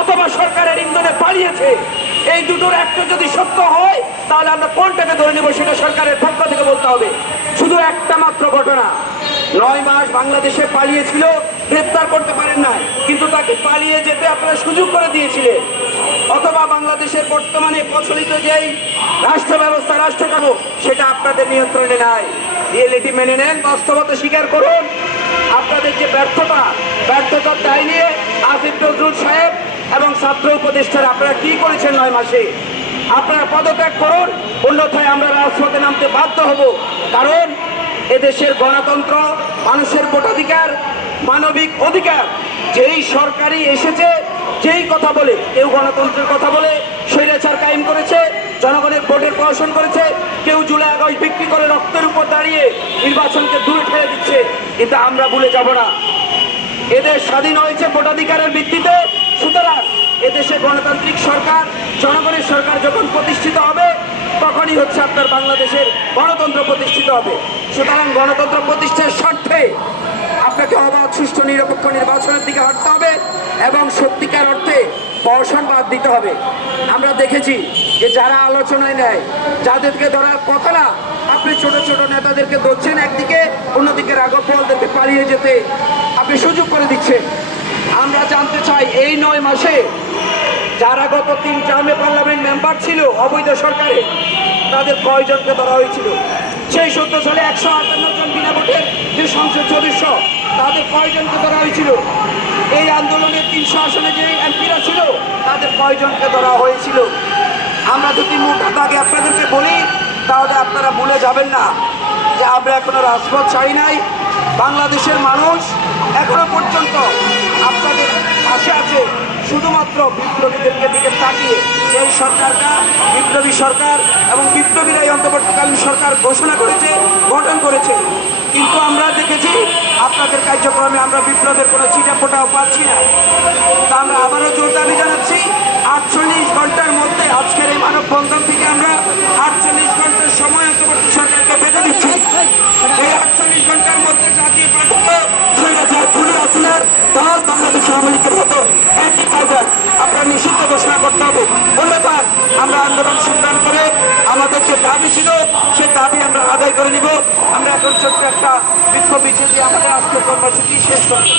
অথবা সরকারের ইন্ধনে পালিয়েছে। এই দুটোর একটা যদি সত্য হয়, তাহলে আমরা কোনটাকে ধরে নেব সেটা সরকারের পক্ষ থেকে বলতে হবে। শুধু একটা মাত্র ঘটনা। নয় মাস বাংলাদেশে পালিয়েছিল, গ্রেপ্তার করতে পারেন না কিন্তু তাকে পালিয়ে যেতে আপনারা সুযোগ করে দিয়েছিলেন। অথবা বাংলাদেশের বর্তমানে প্রচলিত যেই রাষ্ট্র ব্যবস্থা, রাষ্ট্র কাঠামো, সেটা আপনাদের নিয়ন্ত্রণে নাই। রিয়েলিটি মেনে নেন, বাস্তবতা স্বীকার করুন। আপনাদের যে ব্যর্থতা, ব্যর্থতার দায় নিয়ে আসিফ নজরুল সাহেব ছাত্র উপদেষ্টারা, আপনারা কি করেছেন নয় মাসে? আপনারা পদত্যাগ করুন, অন্যথায় আমরা রাজপথে নামতে বাধ্য হব। কারণ এদেশের গণতন্ত্র মানুষের ভোটাধিকার, মানবিক অধিকার। যেই সরকারি এসেছে, যেই কথা বলে, কেউ গণতন্ত্রের কথা বলে, স্বৈরাচার কায়েম করেছে, জনগণের ভোটের প্রহসন করেছে, কেউ জুলাই আগস্ট বিক্রি করে রক্তের উপর দাঁড়িয়ে নির্বাচনকে দূরে ঠেলে দিচ্ছে এটা আমরা ভুলে যাব না। এদের স্বাধীন হয়েছে ভোটাধিকারের ভিত্তিতে, সুতরাং এদেশে গণতান্ত্রিক সরকার, জনগণের সরকার যখন প্রতিষ্ঠিত হবে, তখনই হচ্ছে আপনার বাংলাদেশের গণতন্ত্র প্রতিষ্ঠিত হবে। সুতরাং গণতন্ত্র প্রতিষ্ঠার স্বার্থে আপনাকে অবাধ, সুষ্ঠু, নিরপেক্ষ নির্বাচনের দিকে হাঁটতে হবে এবং সত্যিকার অর্থে বর্ষণ বাদ দিতে হবে। আমরা দেখেছি যে যারা আলোচনায় নেয়, যাদেরকে ধরার কথা না, আপনি ছোট ছোট নেতাদেরকে ধরছেন একদিকে, অন্যদিকে রাগপলদেরকে পালিয়ে যেতে আপনি সুযোগ করে দিচ্ছেন। আমরা জানতে চাই, এই নয় মাসে যারা গত তিন টার্মে পার্লামেন্ট মেম্বার ছিল অবৈধ সরকারে, তাদের কয়জনকে ধরা হয়েছিল? সেই সত্য সালে একশো আটান্ন জন বিনা ভোটের যে সংসদ সদস্য, তাদের কয়জনকে ধরা হয়েছিল? এই আন্দোলনে তিনশো আসনে যে এমপিরা ছিল, তাদের কয়জনকে ধরা হয়েছিল? আমরা যদি মোটা দাগে আপনাদেরকে বলি, তাহলে আপনারা ভুলে যাবেন না যে আমরা এখনও রাজপথ চাই নাই। বাংলাদেশের মানুষ এখনও পর্যন্ত সরকারটা, বিপ্লবী সরকার এবং বিপ্লবীরাই অন্তর্বর্তীকালীন সরকার ঘোষণা করেছে, গঠন করেছে। কিন্তু আমরা দেখেছি, আপনাদের কার্যক্রমে আমরা বিপ্লবের কোনো চিটা ফোটাও পাচ্ছি না। তা আমরা আবারও জোর দাবি জানাচ্ছি, আটচল্লিশ ঘণ্টার মধ্যে আজকের এই মানববন্ধন থেকে আমরা আটচল্লিশ ঘণ্টার সময় অন্তর্বর্তী সরকারকে বেঁধে দিচ্ছি। এই আটচল্লিশ ঘণ্টার মধ্যে জাতীয় পার্টিকে খুলে আসিনার দল বাংলাদেশ আওয়ামী লীগের মতো একই কায়দায় আপনারা নিষিদ্ধ ঘোষণা করতে হবে অন্যথায় আমরা আন্দোলন সংগ্রাম করে আমাদের যে দাবি ছিল সে দাবি আমরা আদায় করে নিব। আমরা এখন ছোট্ট একটা বিক্ষোভ মিছিল দিয়ে আমাদের আজকের কর্মসূচি শেষ করব।